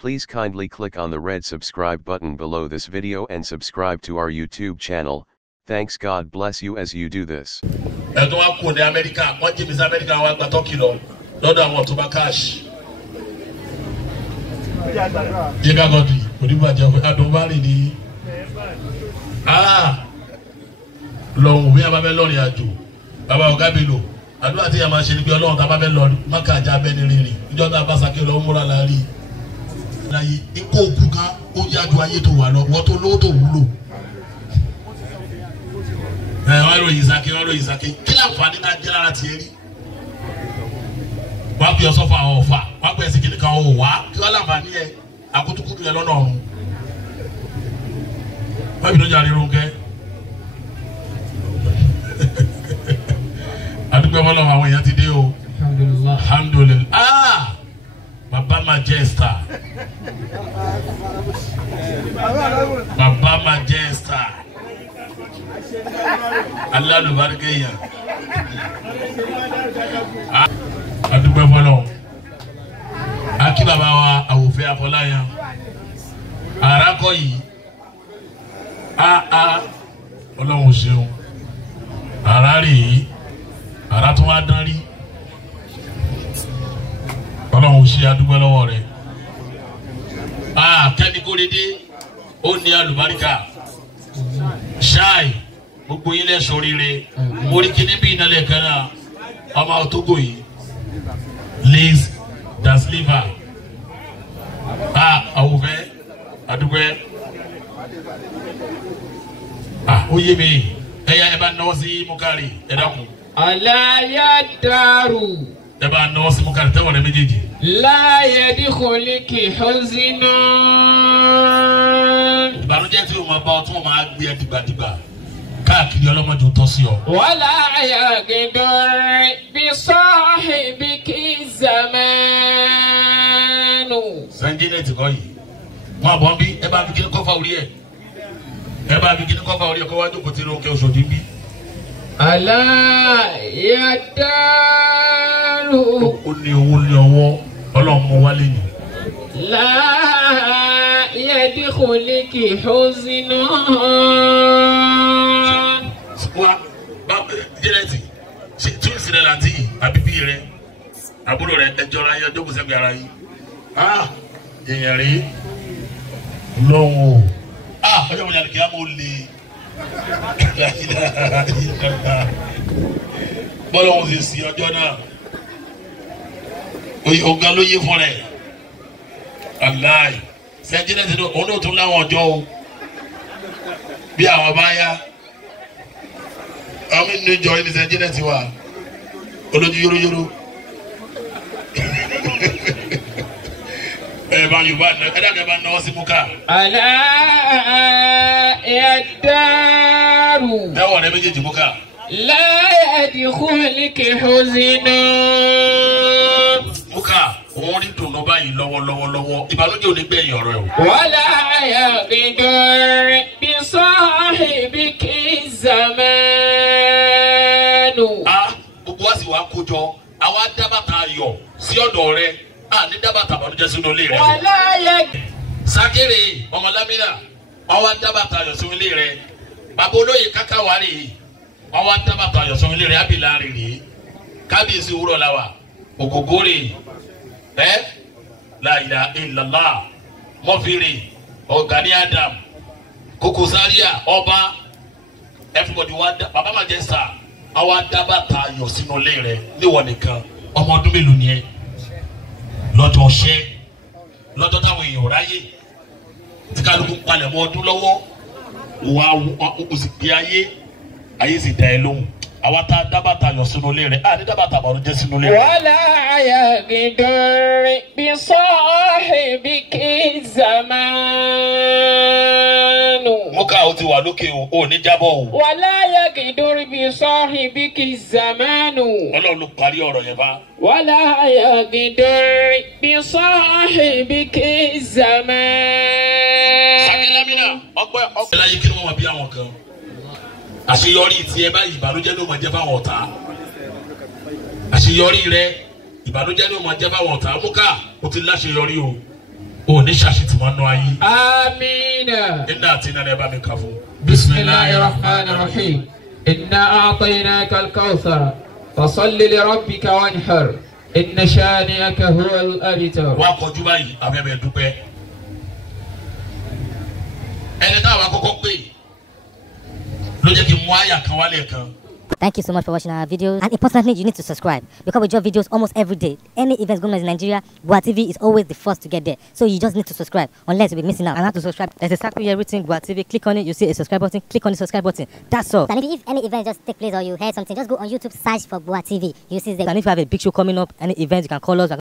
Please kindly click on the red subscribe button below this video and subscribe to our YouTube channel. Thanks, God bless you as you do this. Long we have a melody at you. Baba Gabilo. I do think I'm actually be alone. I'm a melody. Makaja Benelli. You don't have a sakilo morality. Iko Kuga, Oya Duayeto, what to low to Hulu. Oro Isaki, Killa Fadina Generati. What be yourself our offer? What was the Killa? What? Killa Vania. I go to put you alone. Why don't you okay? Alhamdulillah. Alhamdulillah. Ah, Baba Majesta. Baba Majesta. Allah lu barkeya. Alhamdulillah. Aki baba wa awufe afolayan. Arakoyi. Ọlọ́run ṣeun. Arari. Ara tó wá dán rí Ọlọ́run ṣe adúgbò lọ́wọ́ rẹ̀ kẹ́ni kó dédé ó ní àlùbáríkà ṣáì gbogbo yín lẹ́sọ̀ oríire orí kìíní bí iná lẹ́ẹ̀kan náà ọmọ Tógò yìí Liz Dasliva àwòfẹ́ adúgbò ó yé mi ẹ̀yà ẹ̀ bá náwó sí Mukari ẹ̀ dákun. Alaya daru. Eba no si mukari te wole méjèèjì. La yadkhuluki huzna. Ìbànújẹ́ tí o máa bá ọ tí wọ́n máa gbé ẹ dìgbàdìgbà káàkiri ọlọ́mọdé tó sí ọ. Wala yaghdur bi sahibiki zamanu. Sanjineti kọ́ yìí. Wọ́n àbọ̀ ń bí ẹ bá fi kíní kọ́fà orí ẹ̀. Ẹ bá fi kíní kọ́fà orí ẹ̀ kọ́ wájú kò tí ì lóun kẹ́ Òṣòdì bí. Ala yadaru. Ó ní owó ní ọwọ́ Ọlọ́run mú wálé ni. La yadkhuluki huzna. Wa bá jẹ́rẹ̀tì tí ó sì rẹ̀ láti àbíbí rẹ̀ àbúrò rẹ̀ ẹjọ́ ra yẹ ọjọ́ kò sẹ́gbẹ̀ẹ́ ara yìí. Èèyàn rí lọ́wọ́ ọjọ́ mo yàrá kí á mọ̀ lè. Bọ́lá wọn sì sí ọjọ́ náà ọ̀gá ló yé fún rẹ̀ aláì sẹ́ńtínẹ́tì náà òun náà tún láwọn ọjọ́ o bí àwọn bá yá àwọn nínú ìjọ ẹni sẹ́ńtínẹ́tì wà olójú yóróyóró bá Yorùbá ẹ̀dá bá náwó sí Múkà. Ala yadaru. Dáwọ̀ rẹ̀ méjèèjì Múkà. La yadkhuluki huzna. Múkà òun rí dùnú báyìí lọ́wọ́ ìbànújẹ́ ò ní gbẹ̀yìn ọ̀rọ̀ ẹ̀ o. Wala yaghdur bi sahibiki zamanu. Gbogbo wa sì wá kójọ àwa dábàtà ayọ̀ sí ọ̀dọ̀ rẹ̀ ní dábàtà àbànújẹ́ sínú ilé rẹ̀. Wala yaghdur. Sákèrè ọmọlámínà wọ́n wá dábàtà ayọ̀ sínú ilé rẹ̀. Bàbá olóyè kákàwárì wọ́n wá dábàtà ayọ̀ sínú ilé rẹ̀ ábìlà rèé kábíyèsí wúrọ̀ làwà ògògórè la ilaha illallah mọ́fìrì ọ̀gání Adam Koko Zaria ọba everybody wá Baba Majesta wọ́n wá dábàtà ayọ̀ sínú ilé rẹ̀ níwọ̀n nìkan ọmọ ọdún mélòó ni ẹ lọ́jọ́ ṣẹ́ lọ́jọ́ táwọn èèyàn ráyè tí kálukú palẹ̀ mọ́ ọdún lọ́wọ́ wà ó sì gbé ayé sì dá ẹ lóhùn àwa tá a dábàtà yọ sínú ilé rẹ̀ ní dábàtà àbọ̀rún jẹ́ sínú ilé rẹ̀. Wala yaghdur bi sahibiki zamanu. Múkà ó ti wà lókè o ò ní jábọ̀ o. Wala yaghdur bi sahibiki zamanu. Ọlọ́run ló parí ọ̀rọ̀ yẹn bá. Wala yaghdur bi sahibiki zamanu. Sákẹ́lámínà ọgbẹ́ láyé kí ni wọ́n máa bí àwọn kan. Àṣeyọrí tiẹ̀ báyìí ìbànújẹ́ ló máa jẹ́ fáwọn ọ̀tá. Àṣeyọrí rẹ̀ ìbànújẹ́ ló máa jẹ́ fáwọn ọ̀tá. Múkà ó ti láṣeyọrí o. o ní ṣàṣìtì wọn nù ayé. Amina. iná àti iná ẹ bá mi kà fún. Bismillahirrahmanirrahim. Inna a'tainaka al-kawthar. Fasalli li rabbika wanhar. Inna shani'aka huwal abtar. wà á kọjú báyìí abẹ́bẹ́ dúpẹ́. ẹni táwọn akọ́kọ́ pé ló jẹ́ kí n mú àyà kan wálé kan. Thank you so much for watching our videos. And importantly, you need to subscribe because we drop videos almost every day. Any events going on in Nigeria, Gua TV is always the first to get there. So you just need to subscribe unless you'll be missing out. And how to subscribe? There's a circle here written Gua TV. Click on it, you see a subscribe button. Click on the subscribe button. That's all. And if any event just take place or you heard something, just go on YouTube, search for Gua TV. You see the. And if you have a big show coming up, any event, you can call us.